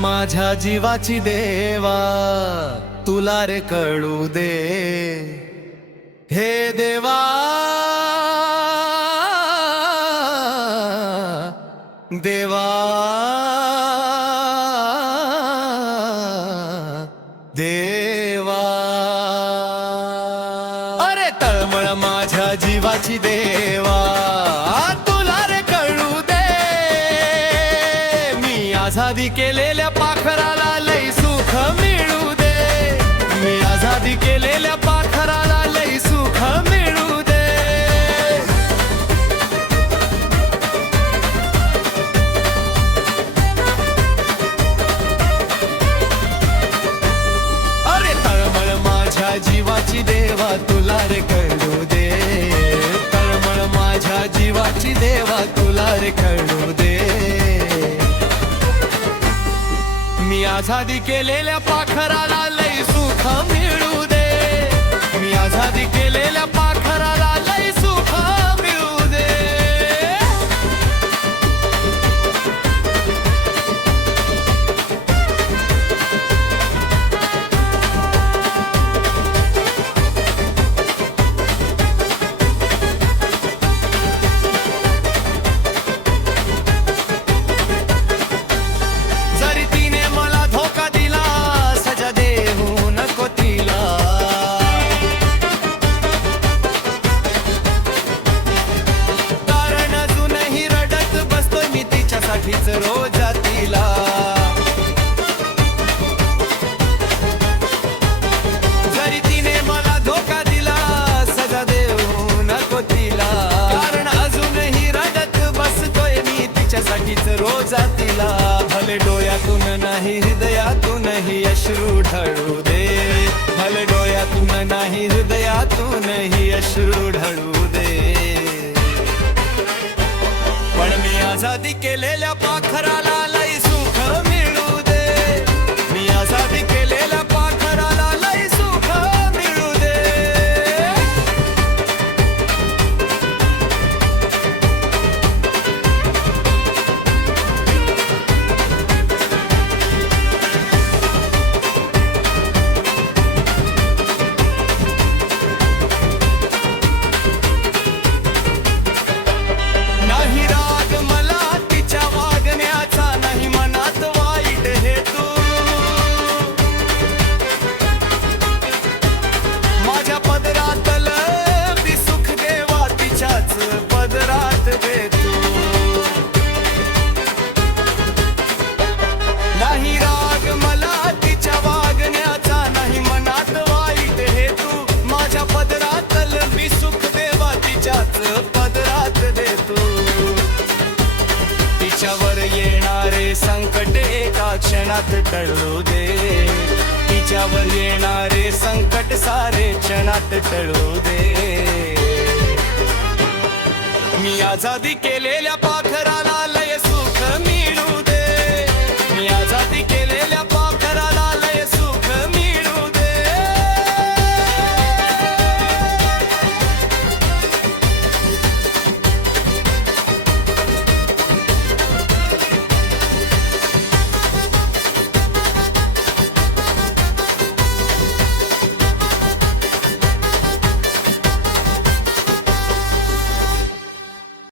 माझ्या जीवाची देवा तुला रे कळू दे हे देवा देवा देवा अरे तळमळ माझ्या जीवाची देवा तुला रे कळू दे मी आझादी केलेल्या पाखराला लई सुख मिळू दे मी आझादी केलेल्या पाखराला लई सुख मिळू दे अरे तळमळ माझ्या जीवाची देवा तुला रे कळू दे तळमळ माझ्या जीवाची देवा तुला रे कळू दे मी आझादी केलेल्या पाखराला लई सुख मिळू दे मी आझादी केलेल्या पाखराला लई सुख मिळू दे जरी तिने मला धोका दिला सजा देऊ नको तिला कारण अजूनही रडत बसतोय मी तिच्यासाठीच रोजा तिला जरी तिने मला धोका दिला सजा देऊ नको तिला कारण अजूनही रडत बसतोय मी तिच्यासाठीच रोजा तिला भले डोळ्यातून नाही हृदयातूनही अश्रू ढळू दे भले डोळ्यातून नाही हृदयातूनही अश्रू ढळू दे पण मी आझादी केलेल्या पाखराला लई सुख मिळू दे मी आझादी केलेल्या पाखराला लई सुख मिळू दे नाही राग मला तिच्या वागण्याचा नाही मनात वाईट हेतू माझ्या पदरातल बी सुख देवा तिच्याच पदरात दे तू नाही राग मला तिच्या वागण्याचा नाही मनात वाईट हेतू माझ्या पदरातल बी सुख देवा तिच्याच पदरात दे तू तिच्यावर येणारे संकट एका क्षणात टळू दे तिच्यावर येणारे संकट सारे क्षणात टळू दे मी आझादी केलेल्या पाखराला